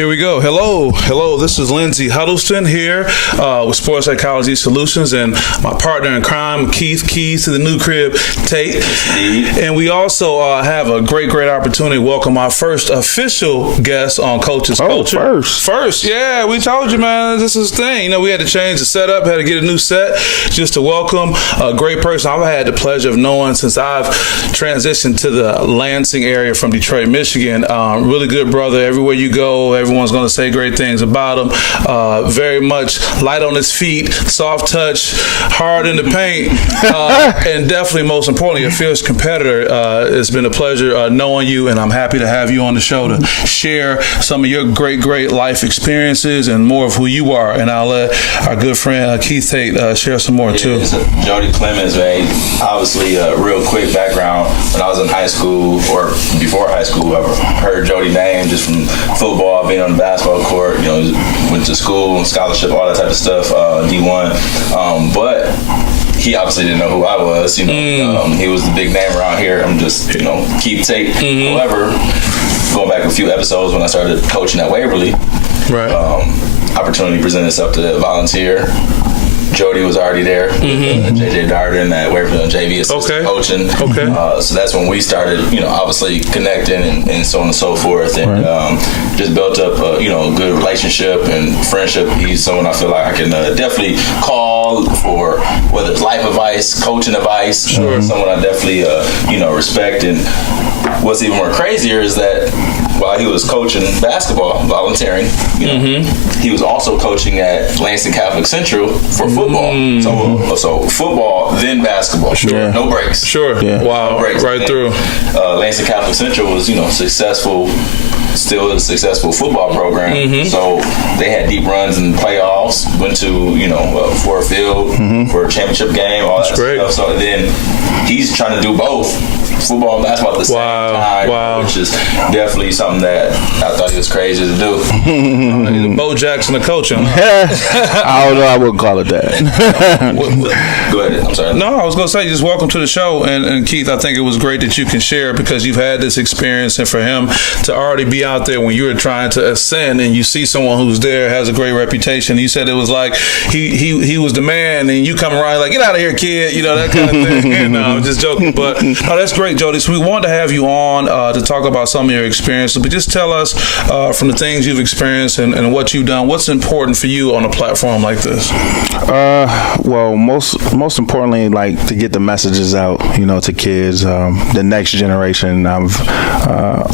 Here we go. Hello. This is Lindsey Huddleston here with Sports Psychology Solutions, and my partner in crime, Keith Keys to the new crib, Tate. And we also have a great opportunity to welcome our first official guest on Coach's Culture. First, yeah. We told you, man, this is the thing. You know, we had to change the setup, had to get a new set just to welcome a great person I've had the pleasure of knowing since I've transitioned to the Lansing area from Detroit, Michigan. Really good brother. Everywhere you go, everyone's going to say great things about him. Very much light on his feet, soft touch, hard in the paint, and definitely, most importantly, a fierce competitor. It's been a pleasure knowing you, and I'm happy to have you on the show to share some of your great life experiences and more of who you are. And I'll let our good friend Keith Tate share some more too. Jodie Clemons, man. Obviously, real quick background. When I was in high school, or before high school, I heard Jodie's name just from football, being on the basketball court. You know, went to school, scholarship, all that type of stuff, D1. But he obviously didn't know who I was. You know, he was the big name around here. I'm just, Keith Tate. However, going back a few episodes when I started coaching at Waverly, right? Opportunity presented itself to volunteer. Jodie was already there. JJ Darden at Waverly on JV assistant coaching. So that's when we started, obviously connecting and so on and so forth, and just built up, a good relationship and friendship. He's someone I feel like I can definitely call for whether it's life advice, coaching advice. Someone I definitely, respect. And what's even more crazier is that while he was coaching basketball, volunteering, he was also coaching at Lansing Catholic Central for football. So football, then basketball. No breaks. Wow. No breaks. Right through. Lansing Catholic Central was, successful. Still a successful football program. So they had deep runs in playoffs. Went to Ford Field for a championship game. All that stuff. So then he's trying to do both football and basketball at the same time, which is definitely something that I thought he was crazy to do. Bo Jackson, the coach. I don't know. I wouldn't call it that. Go ahead. I'm sorry. No, I was going to say, just welcome to the show. And Keith, I think it was great that you can share because you've had this experience, and for him to already be out there when you were trying to ascend and you see someone who's there, has a great reputation. You said it was like he was the man, and you come around like, get out of here, kid, that kind of thing. No, I'm just joking. But no, that's great, Jodie. So we wanted to have you on to talk about some of your experiences, but just tell us from the things you've experienced and what you've done, what's important for you on a platform like this? Well, most importantly, like to get the messages out, to kids, the next generation. I've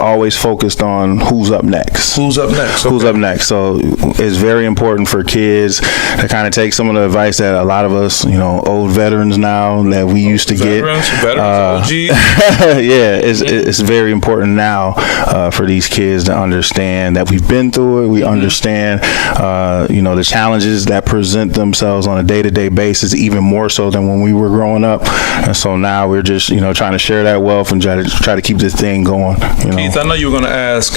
always focused on who's up next. Who's up next? Okay. Who's up next? So it's very important for kids to kind of take some of the advice that a lot of us, old veterans now that we used to veterans, OG. It's very important now for these kids to understand that we've been through it. We understand, the challenges that present themselves on a day-to-day basis, even more so than when we were growing up. And so now we're just, trying to share that wealth and try to keep this thing going. Keith, I know you were going to ask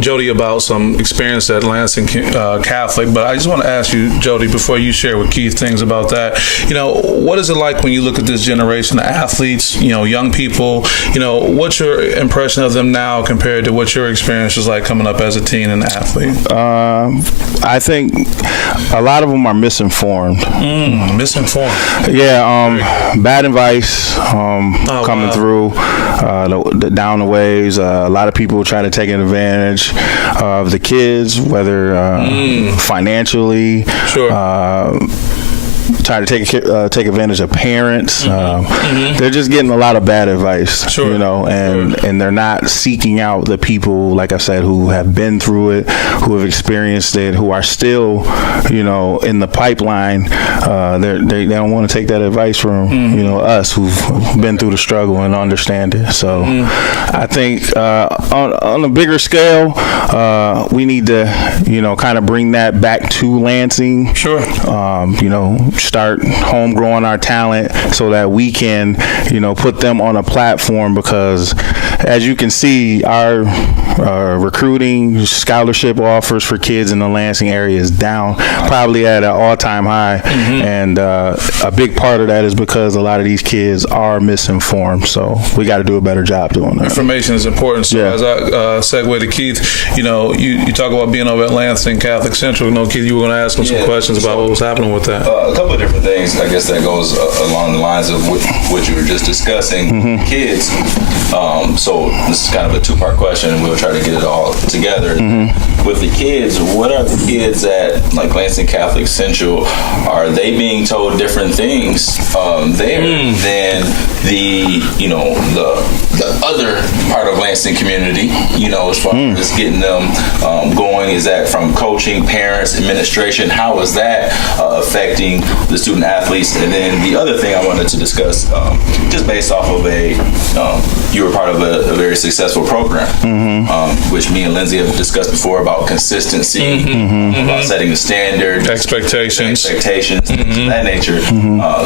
Jodie about some experience at Lansing Catholic, but I just want to ask you, Jodie, before you share with Keith things about that, what is it like when you look at this generation of athletes, young people, what's your impression of them now compared to what your experience was like coming up as a teen and athlete? I think a lot of them are misinformed. Misinformed. Yeah, bad advice coming through down the ways. A lot of people try to take advantage of the kids, whether financially, try to take advantage of parents. They're just getting a lot of bad advice, and they're not seeking out the people, like I said, who have been through it, who have experienced it, who are still, in the pipeline. They don't want to take that advice from, us who've been through the struggle and understand it. So I think on a bigger scale, we need to, kind of bring that back to Lansing. Start home growing our talent so that we can, put them on a platform, because as you can see, our recruiting scholarship offers for kids in the Lansing area is down, probably at an all-time high. And a big part of that is because a lot of these kids are misinformed. So we got to do a better job doing that. Information is important. So as I segue to Keith, you talk about being over at Lansing Catholic Central. Keith, you were going to ask him some questions about what was happening with that. A couple of different things, I guess, that goes along the lines of what you were just discussing. Kids. So this is kind of a two-part question, and we'll try to get it all together. With the kids, what are the kids at like Lansing Catholic Central? Are they being told different things there than the other part of Lansing community? As far as getting them going, is that from coaching, parents, administration? How is that affecting the student athletes? And then the other thing I wanted to discuss, just based off of you were part of a very successful program, which me and Lindsay have discussed before about consistency, about setting the standard, expectations, that nature.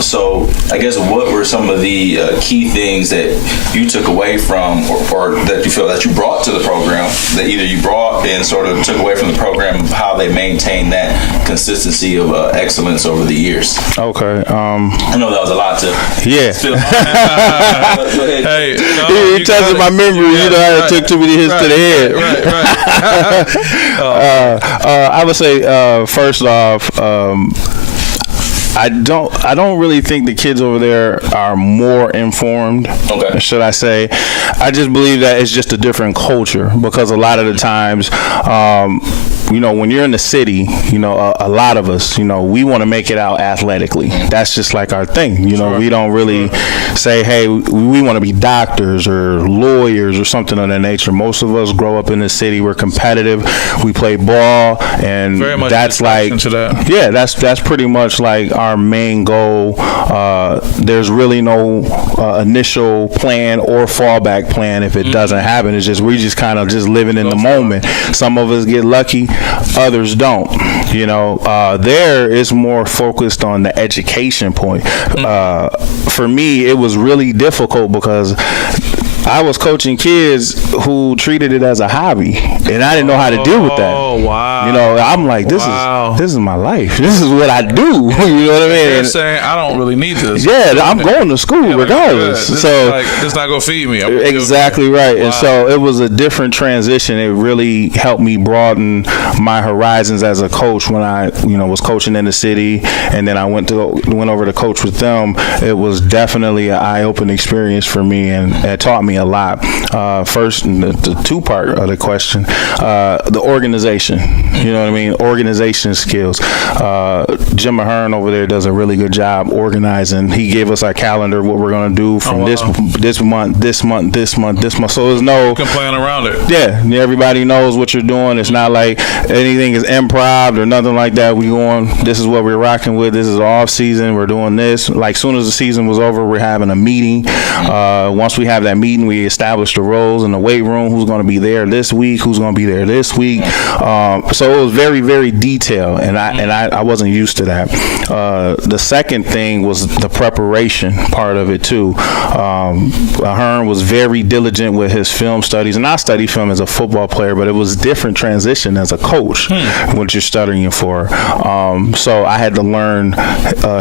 So I guess what were some of the key things that you took away from, or that you feel that you brought to the program, that either you brought and sort of took away from the program, of how they maintain that consistency of excellence over the years? Okay. I know that was a lot to spill. Go ahead. Hey, you touching my memory. I took too many hits to the head. I would say first off, I don't really think the kids over there are more informed. Should I say? I just believe that it's just a different culture, because a lot of the times, when you're in the city, a lot of us, we want to make it out athletically. That's just like our thing. We don't really say, hey, we want to be doctors or lawyers or something of that nature. Most of us grow up in the city. We're competitive. We play ball, and very much that's like, that's pretty much like our main goal. There's really no initial plan or fallback plan if it doesn't happen. It's just we just kind of just living in the moment. Some of us get lucky, others don't. There is more focused on the education point. For me, it was really difficult because I was coaching kids who treated it as a hobby, and I didn't know how to deal with that. Oh, wow. I'm like, this is my life. This is what I do. You know what I mean? They're saying, I don't really need this. Yeah, I'm going to school regardless. This is not going to feed me. Exactly right. Wow. And so it was a different transition. It really helped me broaden my horizons as a coach when I, was coaching in the city, and then I went over to coach with them. It was definitely an eye-opening experience for me, and it taught me a lot. First, the two-part of the question, the organization. You know what I mean? Organization skills. Jim Ahern over there does a really good job organizing. He gave us our calendar, what we're going to do from this month. So there's no... You can plan around it. Yeah, everybody knows what you're doing. It's not like anything is improv or nothing like that. We going, this is what we're rocking with. This is off season. We're doing this. Like, soon as the season was over, we're having a meeting. Once we have that meeting, we establish the roles in the weight room, who's going to be there this week, who's going to be there this week. So it was very, very detailed, and I wasn't used to that. The second thing was the preparation part of it too. Ahern was very diligent with his film studies, and I studied film as a football player, but it was a different transition as a coach, what you're studying for. So I had to learn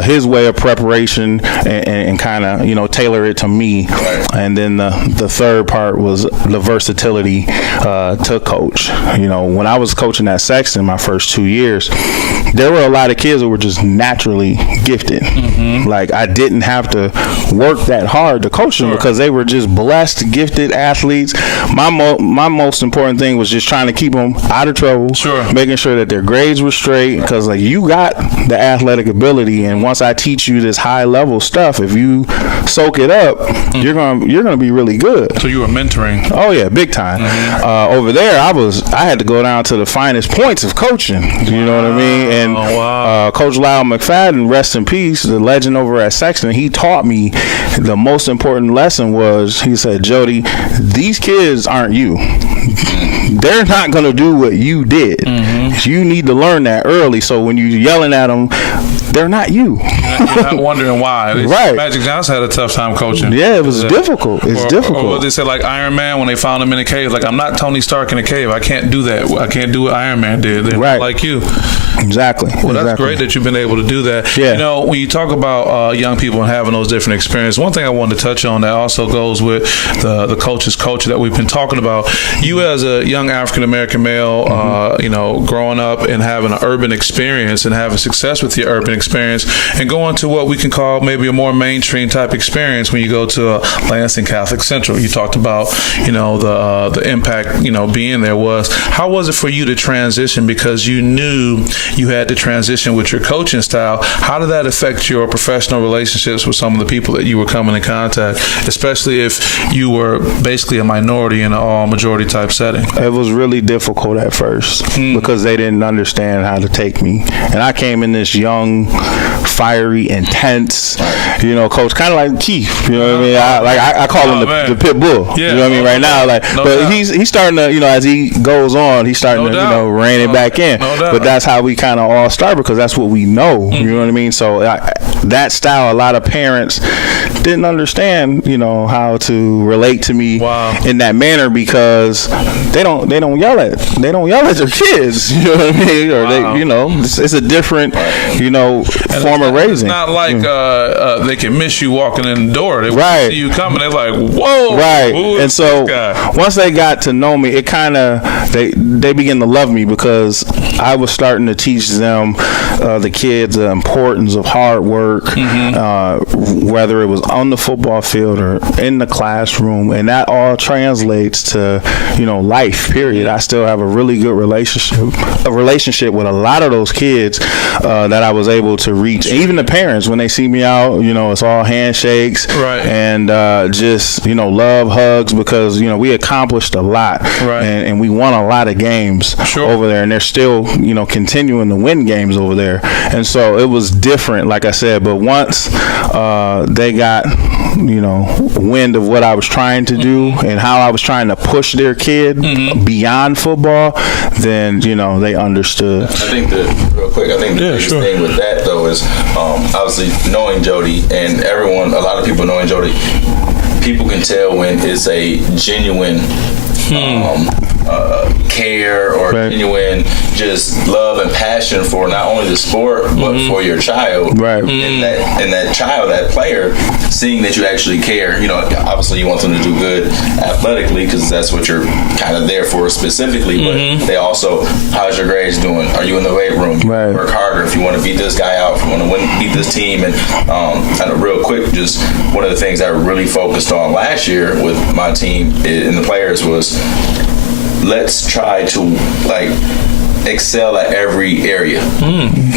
his way of preparation and kind of tailor it to me. And then the third part was the versatility to coach. When I was coaching at Sexton my first 2 years, there were a lot of kids that were just naturally gifted. Like, I didn't have to work that hard to coach them because they were just blessed, gifted athletes. My most important thing was just trying to keep them out of trouble, making sure that their grades were straight, because like, you got the athletic ability, and once I teach you this high level stuff, if you soak it up, you're gonna be really good. So you were mentoring? Oh yeah, big time. Over there, I had to go down to the finest points of coaching. You know what I mean? And Coach Lyle McFadden, rest in peace, the legend over at Sexton, he taught me the most important lesson was, he said, Jody, these kids aren't you. They're not going to do what you did. You need to learn that early, so when you're yelling at them, they're not you. you're not wondering why. Right. Magic Johnson had a tough time coaching. Yeah, it was difficult. It's difficult. Or what they said, like Iron Man, when they found him in a cave, like, I'm not Tony Stark in a cave. I can't do that. I can't do what Iron Man did. They're not like you. Exactly. Well, that's great that you've been able to do that. Yeah. You know, when you talk about young people and having those different experiences, one thing I wanted to touch on that also goes with the coach's culture that we've been talking about. You as a young African-American male, you know, growing up and having an urban experience and having success with your urban experience and going to what we can call maybe a more mainstream type experience when you go to Lansing Catholic Central. You talked about, you know, the impact, you know, being there was. How was it for you to transition, because you knew you had to transition with your coaching style? How did that affect your professional relationships with some of the people that you were coming in contact, especially if you were basically a minority in an all-majority type setting? It was really difficult at first because they didn't understand how to take me. And I came in this young, fiery, intense, you know, coach, kind of like Keith. You know what I mean? I call him the pit bull. Yeah, you know what I mean? Right now, like, but he's starting to, you know, as he goes on, he's starting to, you know, rein it back in. But that's how we kind of all start, because that's what we know. You know what I mean? So that style, a lot of parents didn't understand, you know, how to relate to me in that manner, because they don't yell at their kids. You know what I mean? Or they, you know, it's a different, you know, form of raising. It's not like they can miss you walking in the door. They see you coming. They're like, whoa. Right. And so once they got to know me, it kind of they began to love me, because I was starting to teach them, the kids, the importance of hard work, whether it was on the football field or in the classroom, and that all translates to, you know, life, period. I still have a really good relationship with a lot of those kids that I was able to reach. Even the parents, when they see me out, you know, it's all handshakes and just, you know, love, hugs, because, you know, we accomplished a lot and we won a lot of games over there, and they're still, you know, continuing to win games over there. And so it was different, like I said, but once they got, you know, wind of what I was trying to do and how I was trying to push their kid beyond football, then, you know, they understood. I think that, real quick, the biggest thing with that, though, is obviously knowing Jodie, and a lot of people knowing Jodie, people can tell when it's a genuine care or genuine just love and passion for not only the sport but for your child, and that child, that player, seeing that you actually care. You know, obviously you want them to do good athletically, because that's what you're kind of there for specifically, but they also, how's your grades doing? Are you in the weight room? Work harder if you want to beat this guy out, if you want to beat this team. And kind of real quick, just one of the things I really focused on last year with my team and the players was, let's try to, like, excel at every area.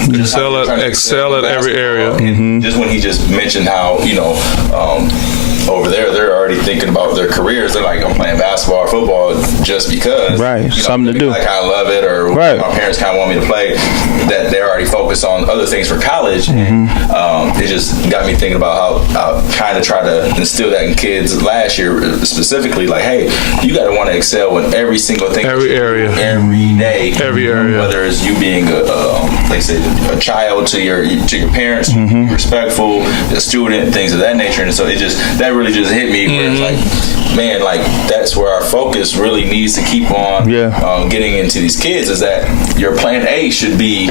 Excel at every area. And just when he just mentioned how, you know, over there, they're already thinking about their careers. They're like, I'm playing basketball or football just because. You know, something to do. I kind of love it, or my parents kind of want me to play. That they're already focused on other things for college. And it just got me thinking about how I kind of try to instill that in kids last year, specifically, like, hey, you got to want to excel in every single thing. Every area. Every day. Every area. Whether it's you being like I said, a child to your parents, respectful, a student, things of that nature. And so that really just hit me, where it's like, man, like, that's where our focus really needs to keep on getting into these kids, is that your plan A should be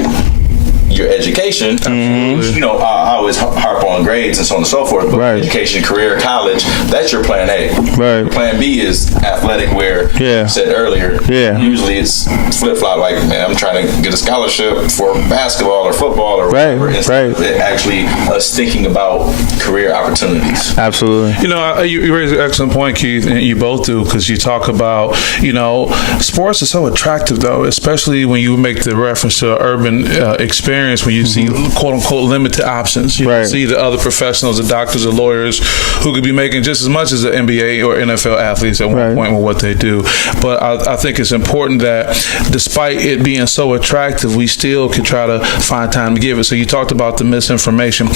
your education. You know, I always harp on grades and so on and so forth, but education, career, college, that's your plan A. Your plan B is athletic, where you said earlier, usually it's flip-flop, like, man, I'm trying to get a scholarship for basketball or football or whatever. Actually us thinking about career opportunities. Absolutely. You know, you raise an excellent point, Keith, and you both do, because you talk about, you know, sports is so attractive, though, especially when you make the reference to urban experience, when you see quote unquote limited options. You see the other professionals, the doctors, the lawyers, who could be making just as much as the NBA or NFL athletes at one point with what they do. But I think it's important that despite it being so attractive, we still can try to find time to give it. So you talked about the misinformation.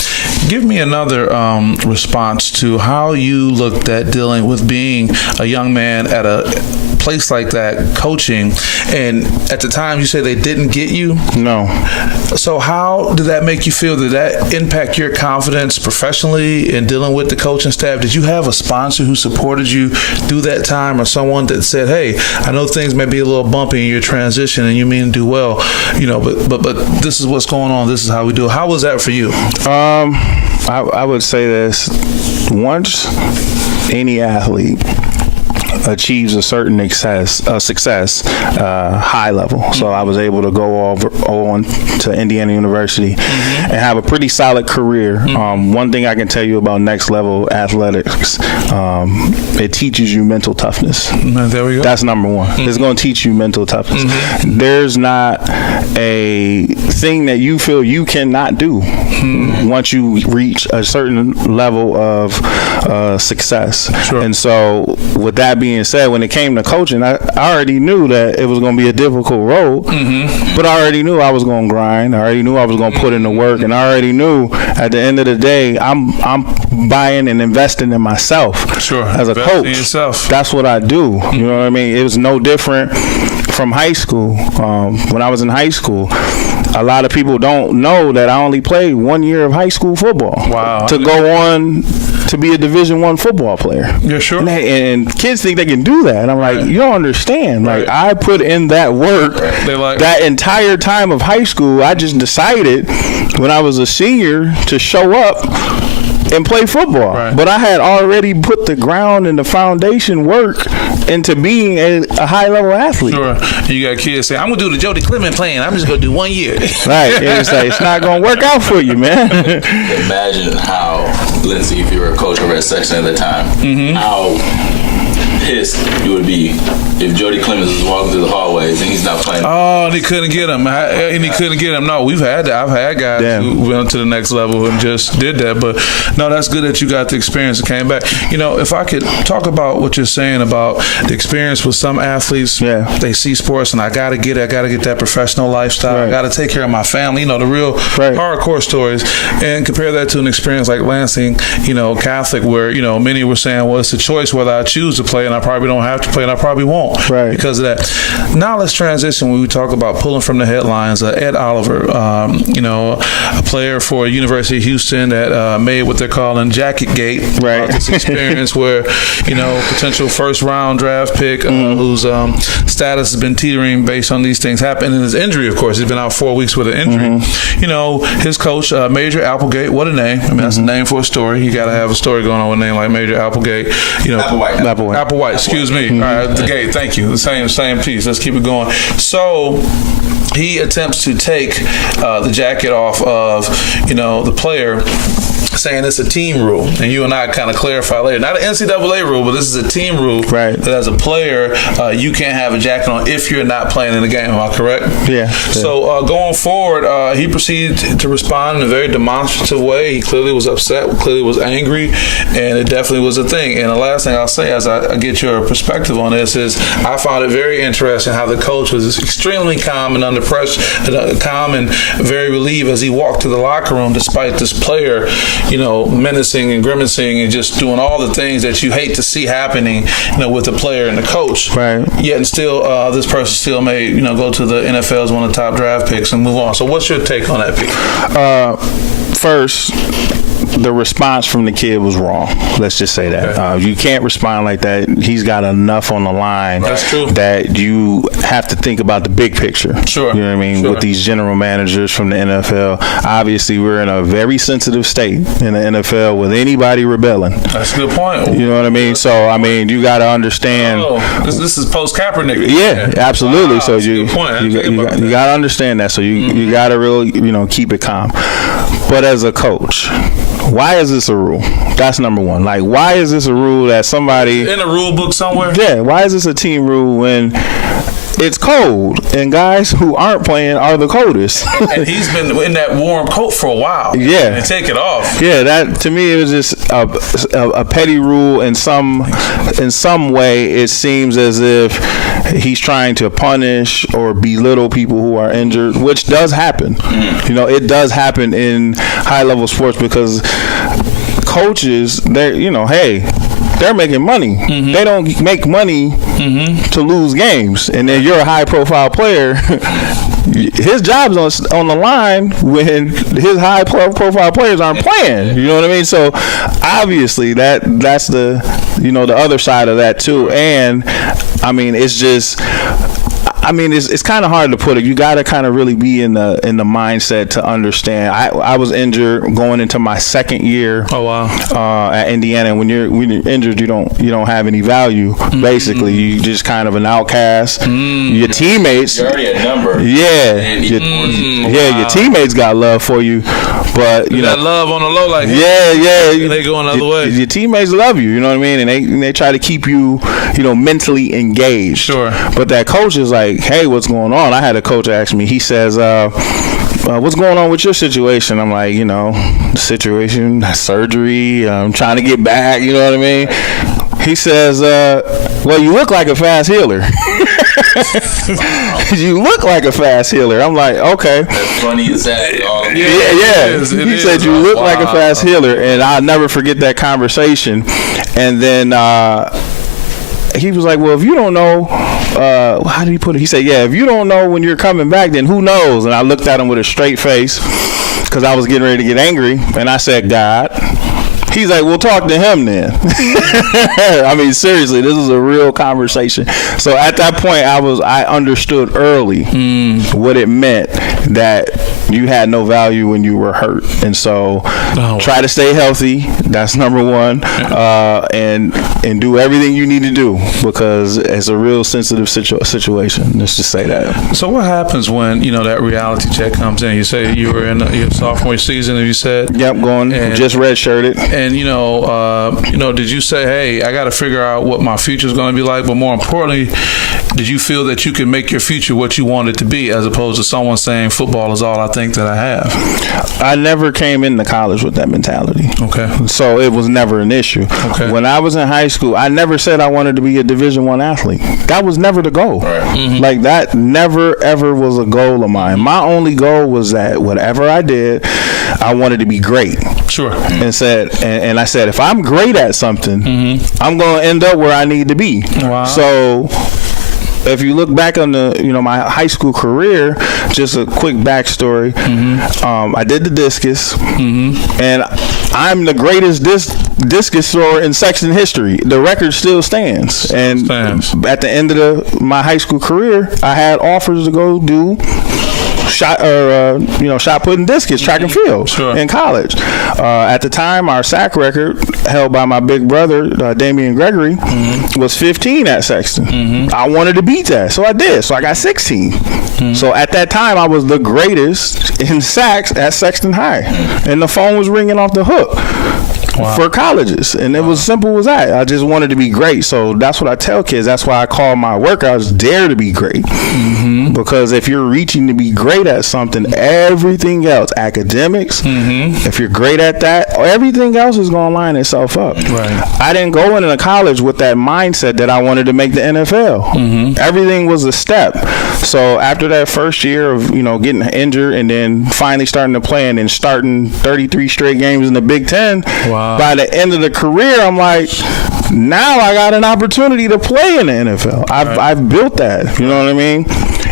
Give me another response to how you looked at dealing with being a young man at a place like that, coaching, and at the time you say they didn't get you. No. So how did that make you feel? Did that impact your confidence professionally in dealing with the coaching staff? Did you have a sponsor who supported you through that time, or someone that said, "Hey, I know things may be a little bumpy in your transition, and you mean to do well, but this is what's going on. This is how we do it." How was that for you? I would say this: once any athlete achieves a certain success, high level. So I was able to go on to Indiana University and have a pretty solid career. One thing I can tell you about next level athletics, it teaches you mental toughness. There we go. That's number one. It's going to teach you mental toughness. There's not a thing that you feel you cannot do once you reach a certain level of success. Sure. And so with that being said, when it came to coaching, I already knew that it was going to be a difficult road, but I already knew I was going to grind. I already knew I was going to put in the work, and I already knew at the end of the day, I'm buying and investing in myself as a coach. Yourself. That's what I do. You know what I mean? It was no different from high school. When I was in high school, a lot of people don't know that I only played 1 year of high school football. Wow. To go on to be a Division I football player. Yeah, sure. And kids think they can do that. And I'm like, you don't understand. Like, I put in that work that entire time of high school. I just decided when I was a senior to show up and play football. But I had already put the ground and the foundation work into being a high-level athlete. Sure. You got kids saying, "I'm going to do the Jodie Clemons plan. I'm just going to do 1 year." Right. It's like, it's not going to work out for you, man. Imagine how, Lindsay, if you were a coach over at Section at the time, how pissed you would be if Jodie Clemons was walking through the hallways and he's not playing. Oh, and he couldn't get him. No, we've had that. I've had guys who went to the next level and just did that. But no, that's good that you got the experience and came back. If I could talk about what you're saying about the experience with some athletes, they see sports and I got to get that professional lifestyle. I got to take care of my family. The real hardcore stories, and compare that to an experience like Lansing, Catholic, where many were saying, well, it's a choice whether I choose to play, and I probably don't have to play, and I probably won't because of that. Now let's transition when we talk about pulling from the headlines. Ed Oliver, a player for University of Houston that made what they're calling Jacket Gate. This experience where, potential first round draft pick whose status has been teetering based on these things happen. And his injury, of course, he's been out 4 weeks with an injury. His coach, Major Applegate, what a name. I mean, that's a name for a story. You got to have a story going on with a name like Major Applegate. Applewhite, excuse me. All right, the gate, thank you. The same piece. Let's keep it going. So he attempts to take the jacket off of, the player, saying it's a team rule, and you and I kind of clarify later. Not an NCAA rule, but this is a team rule that as a player, you can't have a jacket on if you're not playing in the game. Am I correct? Yeah. So going forward, he proceeded to respond in a very demonstrative way. He clearly was upset, clearly was angry, and it definitely was a thing. And the last thing I'll say as I get your perspective on this is I found it very interesting how the coach was extremely calm and under pressure, calm and very relieved as he walked to the locker room despite this player menacing and grimacing and just doing all the things that you hate to see happening, with the player and the coach. Yet and still, this person still may, go to the NFL as one of the top draft picks and move on. So what's your take on that, Pete? First, the response from the kid was wrong. Let's just say that. You can't respond like that. He's got enough on the line that you have to think about the big picture. You know what I mean? With these general managers from the NFL, obviously we're in a very sensitive state in the NFL with anybody rebelling. That's a good point. You know what I mean? So, you got to understand. This is post-Kaepernick. Yeah, absolutely. Wow, so you got to understand that. So you got to really, keep it calm. But as a coach, why is this a rule? That's number one. Like, why is this a rule that somebody in a rule book somewhere? Yeah. Why is this a team rule when it's cold and guys who aren't playing are the coldest? And he's been in that warm coat for a while. Yeah. And take it off. Yeah. That to me it was just a petty rule. In some way, it seems as if he's trying to punish or belittle people who are injured, which does happen. It does happen in high level sports because coaches, they're, hey, they're making money. They don't make money to lose games. And then you're a high profile player. His job's on the line when his high profile players aren't playing. You know what I mean? So obviously that's the the other side of that too. And I mean, it's just. I mean, it's kind of hard to put it. You got to kind of really be in the mindset to understand. I was injured going into my second year. Oh wow! At Indiana, and when you're injured, you don't have any value. Basically, you just kind of an outcast. Your teammates, you're already a number. Yeah, your teammates got love for you, but you got love on the low, like they going the other way. Your teammates love you. You know what I mean, and they try to keep you mentally engaged. Sure, but that coach is like, hey, what's going on? I had a coach ask me, he says, what's going on with your situation? I'm like, the situation, surgery, I'm trying to get back, you know what I mean? He says, well, you look like a fast healer. You look like a fast healer. I'm like, okay. That's funny as that. Yeah. He said, you look like a fast healer. And I'll never forget that conversation. And then, he was like, well, if you don't know, how did he put it? He said, yeah, if you don't know when you're coming back, then who knows? And I looked at him with a straight face because I was getting ready to get angry. And I said, God. He's like, well, talk to him then. I mean, seriously, this is a real conversation. So at that point, I understood early what it meant that you had no value when you were hurt. And so try to stay healthy. That's number one. And do everything you need to do because it's a real sensitive situation. Let's just say that. So what happens when, that reality check comes in? You say you were in your sophomore season, and you said? Yep, going just redshirted. And, did you say, hey, I got to figure out what my future is going to be like? But more importantly, did you feel that you could make your future what you want it to be as opposed to someone saying football is all I think that I have? I never came into college with that mentality. Okay. So it was never an issue. Okay. When I was in high school, I never said I wanted to be a Division I athlete. That was never the goal. Right. Like that never, ever was a goal of mine. My only goal was that whatever I did, I wanted to be great. Sure. And I said, if I'm great at something, I'm going to end up where I need to be. Wow. So if you look back on my high school career, just a quick backstory. I did the discus, and I'm the greatest discus thrower in section history. The record still stands. And at the end of my high school career, I had offers to go do shot put and discus, track and field in college. At the time, our sack record held by my big brother, Damian Gregory, was 15 at Sexton. I wanted to beat that, so I did. So I got 16. So at that time, I was the greatest in sacks at Sexton High, and the phone was ringing off the hook. For colleges, and it was simple as that. I just wanted to be great, so that's what I tell kids. That's why I call my workouts Dare to Be Great, because if you're reaching to be great at something, everything else, academics, if you're great at that, everything else is going to line itself up. Right. I didn't go into college with that mindset that I wanted to make the NFL. Everything was a step. So after that first year of getting injured and then finally starting to play and then starting 33 straight games in the Big Ten. Wow. By the end of the career, I'm like, now I got an opportunity to play in the NFL. I've built that. You know what I mean?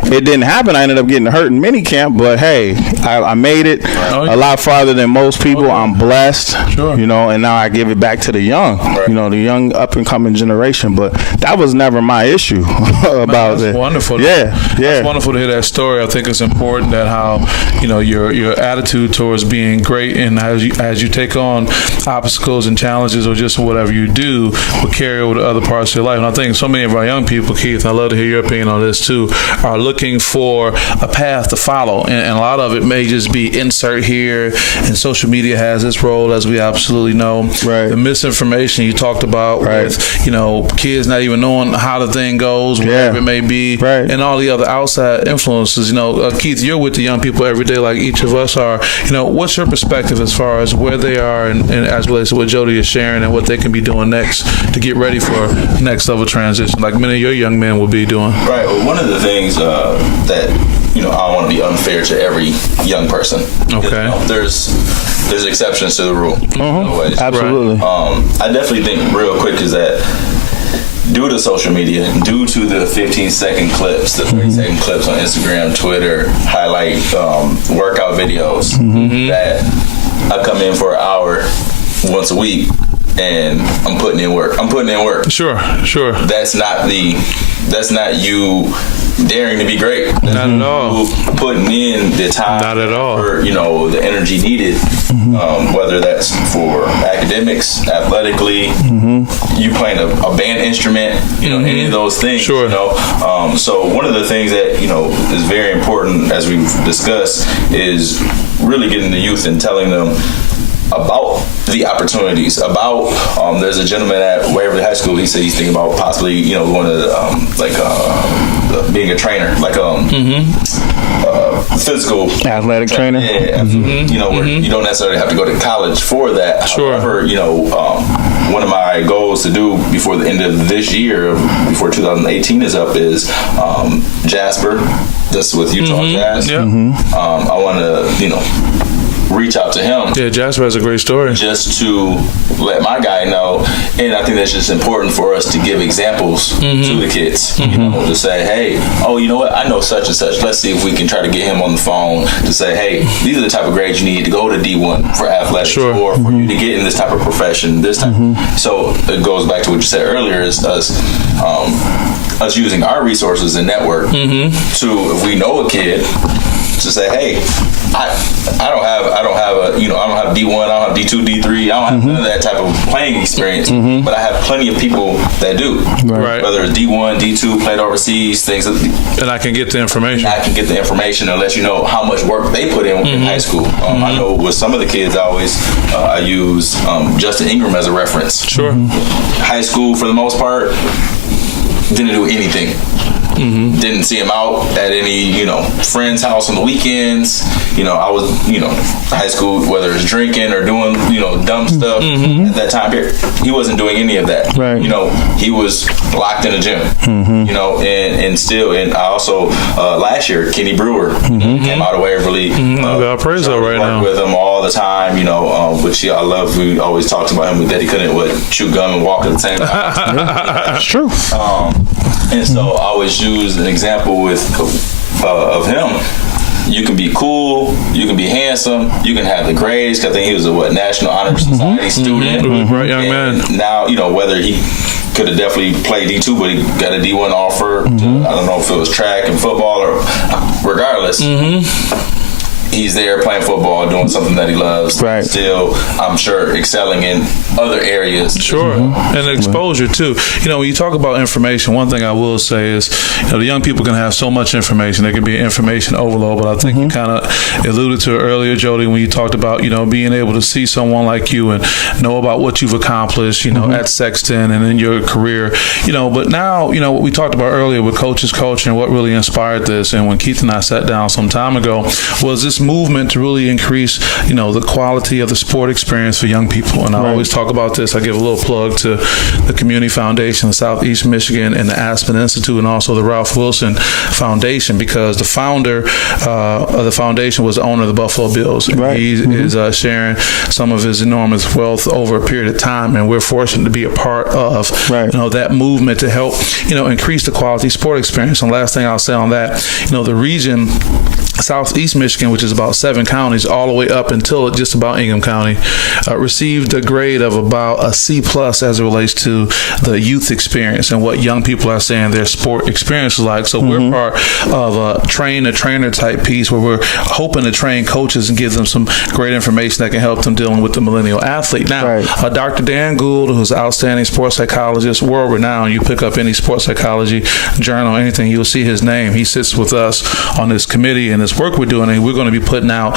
It didn't happen. I ended up getting hurt in minicamp, but hey, I made it a lot farther than most people. I'm blessed, and now I give it back to the young, the young up and coming generation. But that was never my issue about it. Wonderful. It's wonderful to hear that story. I think it's important that how your attitude towards being great and as you take on obstacles and challenges or just whatever you do will carry over to other parts of your life. And I think so many of our young people, Keith, I'd love to hear your opinion on this too, are looking for a path to follow, and a lot of it may just be insert here, and social media has its role, as we absolutely know. Right. The misinformation you talked about with kids not even knowing how the thing goes, whatever it may be, and all the other outside influences, Keith, you're with the young people every day like each of us are. What's your perspective as far as where they are and as relates to what Jodie is sharing and what they can be doing next to get ready for next level transition, like many of your young men will be doing? Right. Well, one of the things that I don't want to be unfair to every young person. Okay. There's exceptions to the rule. Mm-hmm. Absolutely. I definitely think real quick is that due to social media, due to the 15-second clips, the 30-second clips on Instagram, Twitter, highlight workout videos, that I come in for an hour once a week and I'm putting in work. Sure. That's not you daring to be great. Not at all. Putting in the time. Not at all. For, the energy needed, whether that's for academics, athletically, you playing a band instrument, any of those things. Sure. So one of the things that, is very important, as we've discussed, is really getting the youth and telling them about the opportunities. There's a gentleman at Waverly High School. He said he's thinking about possibly, going to being a trainer, like physical athletic trainer. Yeah, absolutely. Where you don't necessarily have to go to college for that. Sure. However, one of my goals to do before the end of this year, before 2018 is up, is Jasper. That's with Utah Jazz. Yeah. I want to, reach out to him. Yeah, Jasper has a great story. Just to let my guy know, and I think that's just important for us to give examples to the kids. To say, hey, you know what? I know such and such. Let's see if we can try to get him on the phone to say, hey, these are the type of grades you need to go to D1 for athletics, or for you to get in this type of profession. This type. So it goes back to what you said earlier: is us using our resources and network to, if we know a kid, to say, hey, I don't have D1, I don't have D2, D3, I don't have none of that type of playing experience, but I have plenty of people that do. Right. Whether it's D1, D2, played overseas, things. And I can get the information. I can get the information and let you know how much work they put in high school. I know with some of the kids, I use Justin Ingram as a reference. Sure. High school, for the most part, didn't do anything. Didn't see him out at any, friend's house on the weekends. I was, high school, whether it's drinking or doing, dumb stuff at that time period. He wasn't doing any of that. Right. He was locked in the gym, and I also, last year, Kenny Brewer came out of Waverly. Valparaiso right now. With him all the time, which I love. We always talked about him, that he couldn't, chew gum and walk at the same time. That's true. And so I always use an example of him. You can be cool, you can be handsome, you can have the grades. I think he was a National Honor Society student. Right, young man. Now, whether he could have definitely played D2, but he got a D1 offer. I don't know if it was track and football or regardless. He's there playing football, doing something that he loves. Right. Still, I'm sure, excelling in other areas. Sure. And exposure, too. When you talk about information, one thing I will say is, the young people can have so much information. There can be information overload, but I think you kind of alluded to it earlier, Jodie, when you talked about, being able to see someone like you and know about what you've accomplished, at Sexton and in your career, but now, what we talked about earlier with coaches coaching and what really inspired this, and when Keith and I sat down some time ago, was this movement to really increase, the quality of the sport experience for young people. And I always talk about this. I give a little plug to the Community Foundation of Southeast Michigan and the Aspen Institute, and also the Ralph Wilson Foundation, because the founder of the foundation was the owner of the Buffalo Bills. Right. He is sharing some of his enormous wealth over a period of time, and we're fortunate to be a part of that movement to help increase the quality sport experience. And last thing I'll say on that, the region Southeast Michigan, which is about 7 counties, all the way up until just about Ingham County, received a grade of about a C+ as it relates to the youth experience and what young people are saying their sport experience is like. So we're part of a train-the-trainer type piece where we're hoping to train coaches and give them some great information that can help them dealing with the millennial athlete. Now, Dr. Dan Gould, who's an outstanding sports psychologist, world-renowned. You pick up any sports psychology journal, anything, you'll see his name. He sits with us on this committee and this work we're doing, and we're going to be putting out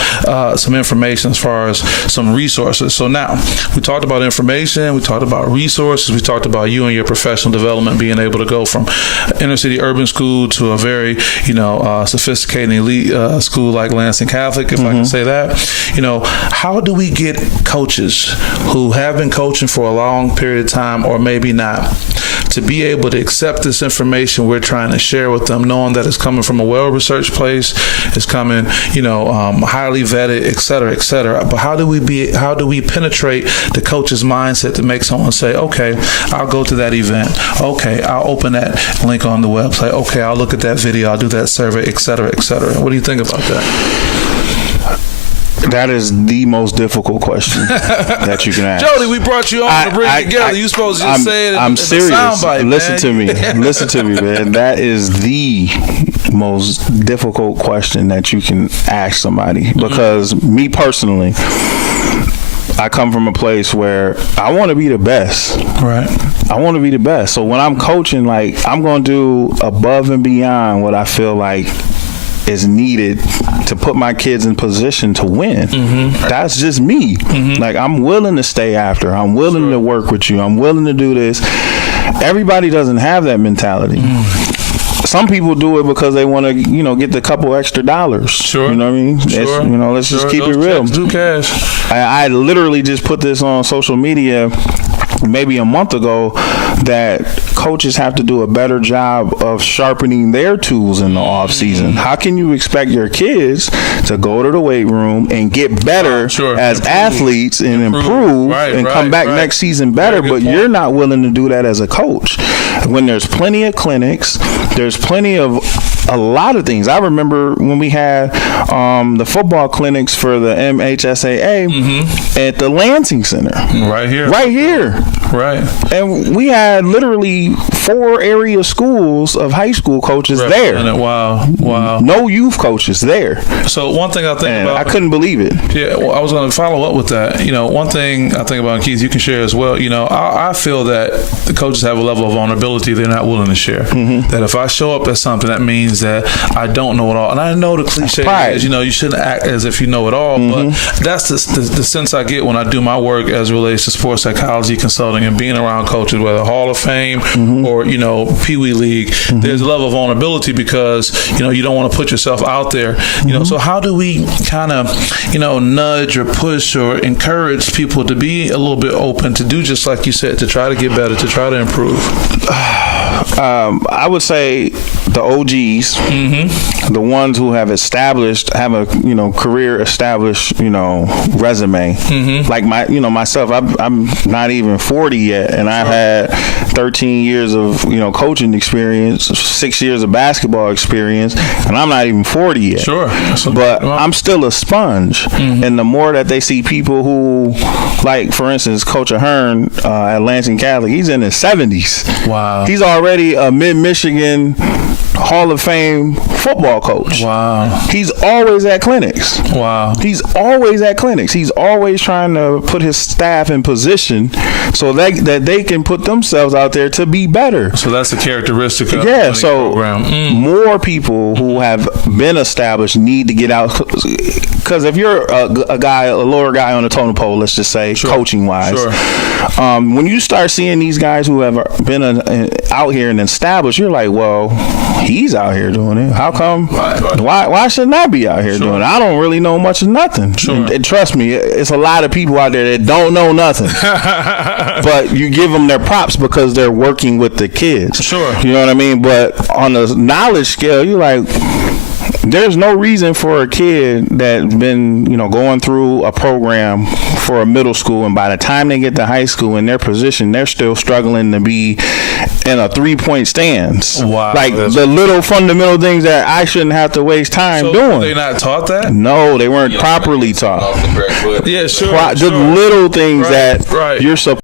some information as far as some resources. So now we talked about information, we talked about resources, we talked about you and your professional development, being able to go from inner city urban school to a very sophisticated elite school like Lansing Catholic, if I can say that. How do we get coaches who have been coaching for a long period of time, or maybe not, to be able to accept this information we're trying to share with them, knowing that it's coming from a well-researched place, it's coming, highly vetted, et cetera, et cetera. But how do we penetrate the coach's mindset to make someone say, okay, I'll go to that event. Okay, I'll open that link on the website. Okay, I'll look at that video. I'll do that survey, et cetera, et cetera. What do you think about that? That is the most difficult question that you can ask. Jodie, we brought you on to bring it together. You supposed to just say it in serious. A soundbite, Listen to me. Listen to me, man. That is the most difficult question that you can ask somebody. Because me personally, I come from a place where I want to be the best. Right. I want to be the best. So when I'm coaching, I'm going to do above and beyond what I feel like is needed to put my kids in position to win. That's just me. I'm willing to stay after. I'm willing to work with you. I'm willing to do this. Everybody doesn't have that mentality. Some people do it because they want to, get the couple extra dollars. Sure. You know what I mean? Sure. Let's just keep it real. Do cash. I literally just put this on social media maybe a month ago, that coaches have to do a better job of sharpening their tools in the off season. How can you expect your kids to go to the weight room and get better as athletes and improve and come back next season better, but you're not willing to do that as a coach? When there's plenty of clinics, there's plenty of a lot of things. I remember when we had the football clinics for the MHSAA at the Lansing Center. Right here. Right. And we had literally 4 area schools of high school coaches there. Wow. No youth coaches there. So one thing I think about, I couldn't believe it. Yeah, well, I was going to follow up with that. One thing I think about, Keith, you can share as well. I feel that the coaches have a level of vulnerability they're not willing to share. That if I show up as something, that means that I don't know it all. And I know the cliche is, you shouldn't act as if you know it all, but that's the sense I get when I do my work as it relates to sports psychology consulting and being around coaches, whether Hall of Fame or, Pee Wee League. There's a level of vulnerability because, you don't want to put yourself out there. So how do we kind of, nudge or push or encourage people to be a little bit open, to do just like you said, to try to get better, to try to improve? I would say the OGs, the ones who have a career established, resume. Like myself, I'm not even 40 yet, and I've had 13 years of coaching experience, 6 years of basketball experience, and I'm not even 40 yet. But I'm still a sponge, and the more that they see people who, like for instance, Coach Ahern at Lansing Catholic, he's in his 70s. Wow. He's already a Mid-Michigan Hall of Fame football coach. Wow. He's always at clinics. Wow. He's always at clinics. He's always trying to put his staff in position so that they can put themselves out there to be better. So that's a characteristic of the program. More people who have been established need to get out. Because if you're a lower guy on the totem pole, let's just say, coaching-wise, when you start seeing these guys who have been out here and established, you're like, well, he's out here doing it. How come? Why shouldn't I be out here doing it? I don't really know much of nothing. And trust me, it's a lot of people out there that don't know nothing. But you give them their props because they're working with the kids. You know what I mean? But on the knowledge scale, you're like, there's no reason for a kid that's been, going through a program for a middle school, and by the time they get to high school in their position, they're still struggling to be in a 3-point stance. Wow. Like the little fundamental things that I shouldn't have to waste time doing. They not taught that? No, they weren't properly taught. Off the correct foot. Yeah, The little things that you're supposed